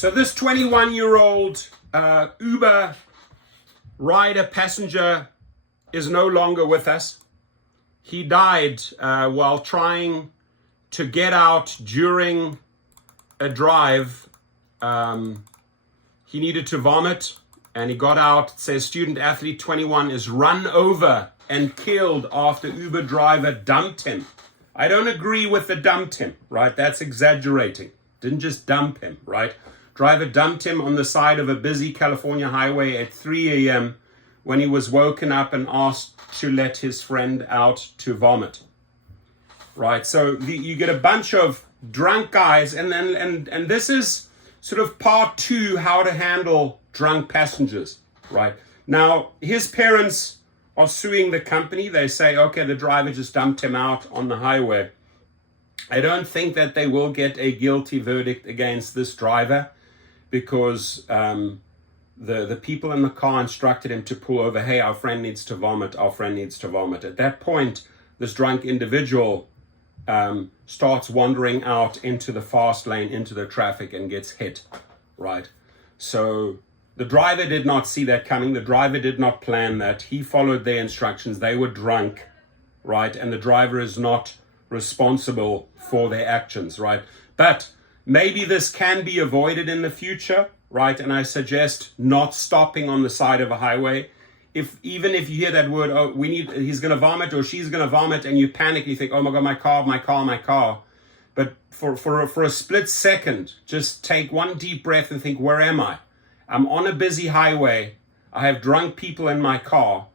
So this 21-year-old Uber rider passenger is no longer with us. He died while trying to get out during a drive. He needed to vomit and he got out. It says student athlete 21 is run over and killed after Uber driver dumped him. I don't agree with the dumped him, right? That's exaggerating. Didn't just dump him, right? Driver dumped him on the side of a busy California highway at 3 a.m. when he was woken up and asked to let his friend out to vomit, right? So you get a bunch of drunk guys, and this is sort of part two, how to handle drunk passengers, right? Now, his parents are suing the company. They say, okay, the driver just dumped him out on the highway. I don't think that they will get a guilty verdict against this driver because the people in the car instructed him to pull over. Hey, our friend needs to vomit. Our friend needs to vomit. At that point, this drunk individual starts wandering out into the fast lane, into the traffic, and gets hit, right? So the driver did not see that coming. The driver did not plan that. He followed their instructions. They were drunk, right? And the driver is not responsible for their actions, right? But maybe this can be avoided in the future, right? And I suggest not stopping on the side of a highway. Even if you hear that word, oh, he's going to vomit or she's going to vomit, and you panic, you think, oh my God, my car. But for a split second, just take one deep breath and think, where am I? I'm on a busy highway. I have drunk people in my car,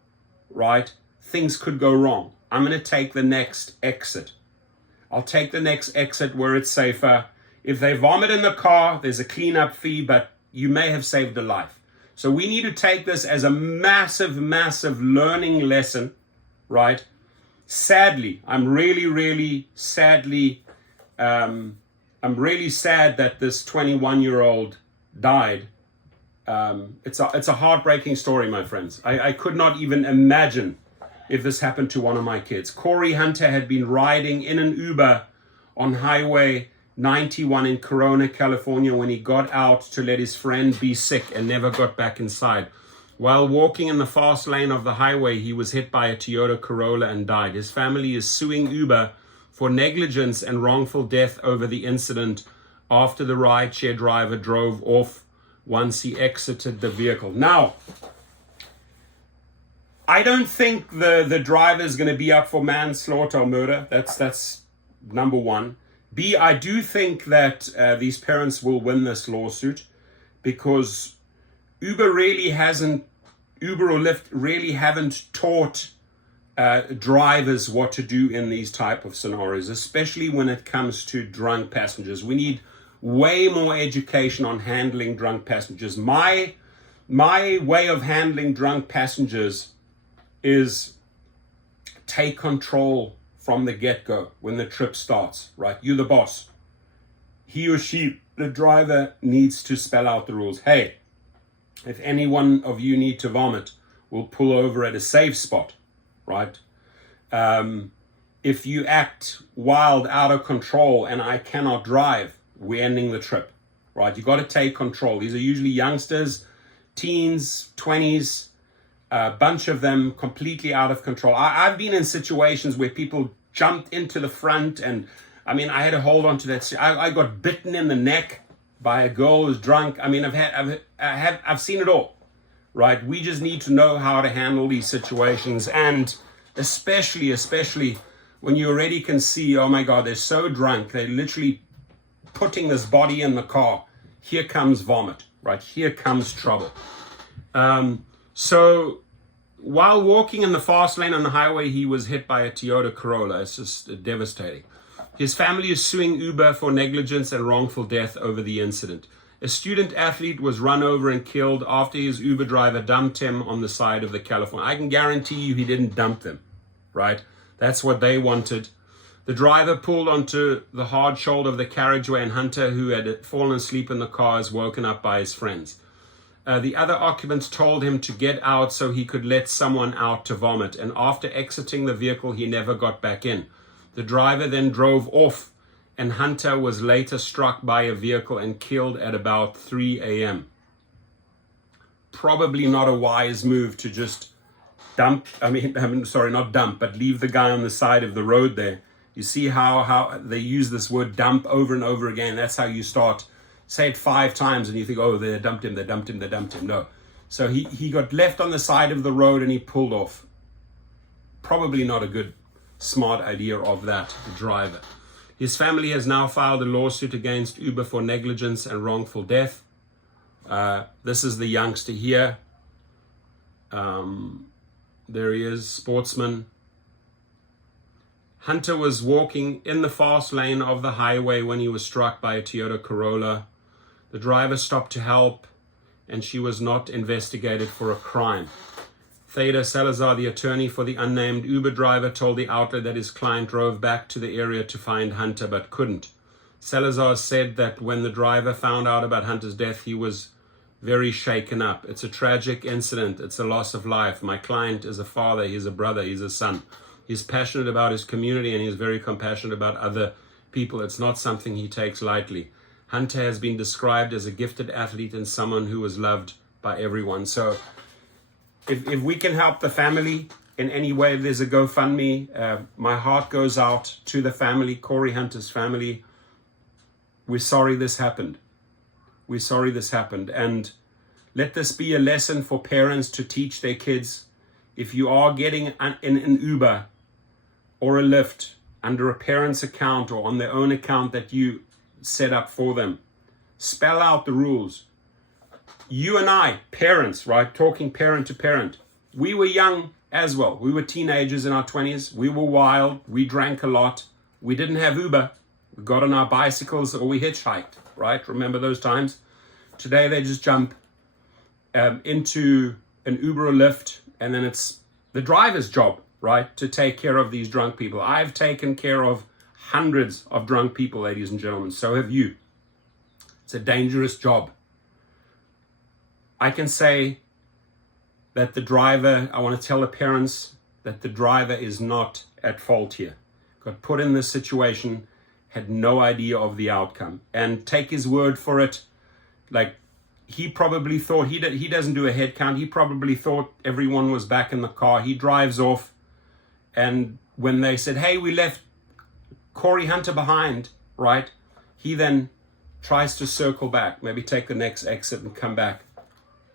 right? Things could go wrong. I'm going to take the next exit. I'll take the next exit where it's safer. If they vomit in the car, there's a cleanup fee, but you may have saved a life. So we need to take this as a massive, massive learning lesson, right? Sadly, I'm really sad that this 21-year-old died. It's a heartbreaking story, my friends. I could not even imagine if this happened to one of my kids. Corey Hunter had been riding in an Uber on Highway 91 in Corona, California, when he got out to let his friend be sick and never got back inside. While walking in the fast lane of the highway, he was hit by a Toyota Corolla and died. His family is suing Uber for negligence and wrongful death over the incident after the rideshare driver drove off once he exited the vehicle. Now, I don't think the driver is going to be up for manslaughter or murder. That's number one. B, I do think that these parents will win this lawsuit because Uber or Lyft really haven't taught drivers what to do in these type of scenarios, especially when it comes to drunk passengers. We need way more education on handling drunk passengers. My way of handling drunk passengers is take control from the get-go when the trip starts, right? You're the boss. He or she, the driver, needs to spell out the rules. Hey, if any one of you need to vomit, we'll pull over at a safe spot, right? If you act wild, out of control, and I cannot drive, we're ending the trip, right? You got to take control. These are usually youngsters, teens, 20s, a bunch of them completely out of control. I've been in situations where people jumped into the front, and I mean, I had to hold on to that. I got bitten in the neck by a girl who was drunk. I mean, I've seen it all, right? We just need to know how to handle these situations, and especially when you already can see, oh my God, they're so drunk, they're literally putting this body in the car. Here comes vomit, right? Here comes trouble. So while walking in the fast lane on the highway, he was hit by a Toyota Corolla. It's just devastating. His family is suing Uber for negligence and wrongful death over the incident. A student athlete was run over and killed after his Uber driver dumped him on the side of the California. I can guarantee you he didn't dump them, right? That's what they wanted. The driver pulled onto the hard shoulder of the carriageway, and Hunter, who had fallen asleep in the car, is woken up by his friends. The other occupants told him to get out so he could let someone out to vomit, and after exiting the vehicle, he never got back in. The driver then drove off and Hunter was later struck by a vehicle and killed at about 3 a.m. Probably not a wise move to just not dump, but leave the guy on the side of the road there. You see how they use this word dump over and over again. That's how you start. Say it 5 times and you think, oh, they dumped him. No. So he got left on the side of the road and he pulled off. Probably not a good, smart idea of that, the driver. His family has now filed a lawsuit against Uber for negligence and wrongful death. This is the youngster here. There he is, sportsman. Hunter was walking in the fast lane of the highway when he was struck by a Toyota Corolla. The driver stopped to help, and she was not investigated for a crime. Theda Salazar, the attorney for the unnamed Uber driver, told the outlet that his client drove back to the area to find Hunter but couldn't. Salazar said that when the driver found out about Hunter's death, he was very shaken up. It's a tragic incident. It's a loss of life. My client is a father. He's a brother. He's a son. He's passionate about his community and he's very compassionate about other people. It's not something he takes lightly. Hunter has been described as a gifted athlete and someone who was loved by everyone. So if we can help the family in any way, there's a GoFundMe. My heart goes out to the family, Corey Hunter's family. We're sorry this happened. We're sorry this happened. And let this be a lesson for parents to teach their kids. If you are getting an Uber or a Lyft under a parent's account or on their own account that you set up for them, spell out the rules. You and I, parents, right, talking parent to parent, we were young as well. We were teenagers in our 20s. We were wild. We drank a lot. We didn't have Uber. We got on our bicycles or we hitchhiked, right? Remember those times? Today they just jump into an Uber or Lyft, and then it's the driver's job, right, to take care of these drunk people. I've taken care of hundreds of drunk people, ladies and gentlemen. So have you. It's a dangerous job. I can say that the driver, I want to tell the parents that the driver is not at fault here. Got put in this situation, had no idea of the outcome. And take his word for it. Like, he probably thought, he doesn't do a head count. He probably thought everyone was back in the car. He drives off. And when they said, hey, we left Corey Hunter behind, right? He then tries to circle back, maybe take the next exit and come back,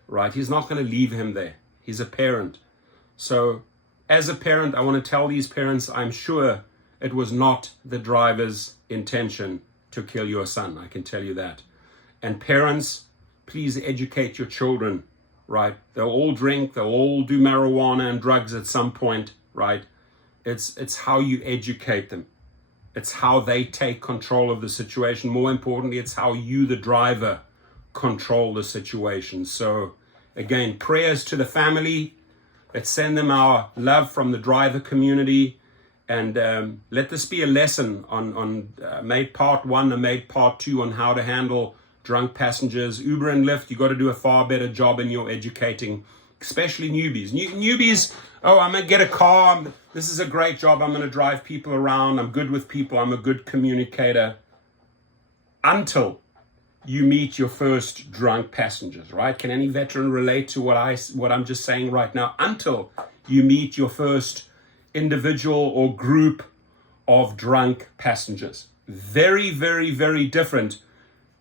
right? He's not going to leave him there. He's a parent. So as a parent, I want to tell these parents, I'm sure it was not the driver's intention to kill your son. I can tell you that. And parents, please educate your children, right? They'll all drink, they'll all do marijuana and drugs at some point, right? It's how you educate them. It's how they take control of the situation. More importantly, it's how you, the driver, control the situation. So again, prayers to the family. Let's send them our love from the driver community. And let this be a lesson on made part 1 and made part 2 on how to handle drunk passengers. Uber and Lyft, you got to do a far better job in your educating, especially newbies. Newbies, oh, I'm going to get a car. This is a great job. I'm going to drive people around. I'm good with people. I'm a good communicator. Until you meet your first drunk passengers, right? Can any veteran relate to what I'm just saying right now? Until you meet your first individual or group of drunk passengers. Very, very, very different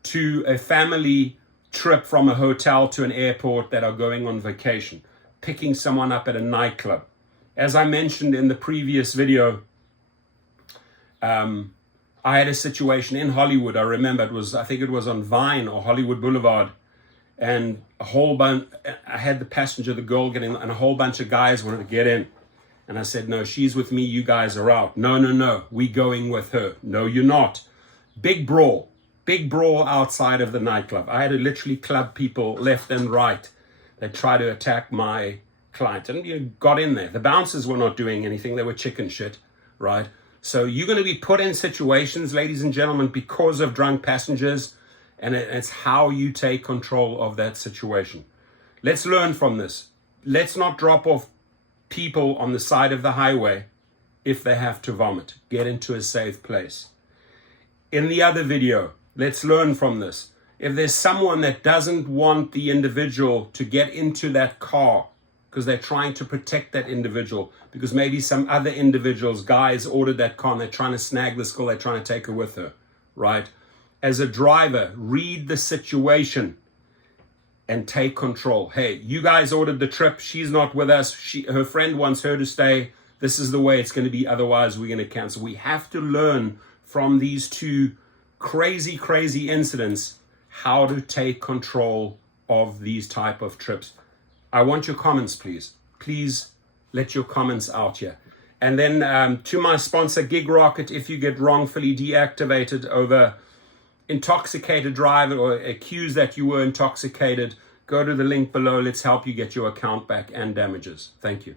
to a family trip from a hotel to an airport that are going on vacation, picking someone up at a nightclub. As I mentioned in the previous video, I had a situation in Hollywood. I remember I think it was on Vine or Hollywood Boulevard, and I had the passenger, the girl getting, and a whole bunch of guys wanted to get in. And I said, no, she's with me, you guys are out. No, we going with her. No, you're not. Big brawl outside of the nightclub. I had to literally club people left and right. They tried to attack my client, and you got in there. The bouncers were not doing anything. They were chicken shit, right? So you're going to be put in situations, ladies and gentlemen, because of drunk passengers, and it's how you take control of that situation. Let's learn from this. Let's not drop off people on the side of the highway if they have to vomit. Get into a safe place. in the other video. Let's learn from this. If there's someone that doesn't want the individual to get into that car because they're trying to protect that individual, because maybe some other individuals, guys, ordered that car and they're trying to snag this girl, they're trying to take her with her, right? As a driver, read the situation and take control. Hey, you guys ordered the trip. She's not with us. Her friend wants her to stay. This is the way it's going to be. Otherwise, we're going to cancel. We have to learn from these two crazy incidents how to take control of these type of trips. I want your comments, please. Please let your comments out here. And then to my sponsor, Gig Rocket, if you get wrongfully deactivated over intoxicated driver or accused that you were intoxicated, go to the link below. Let's help you get your account back and damages. Thank you.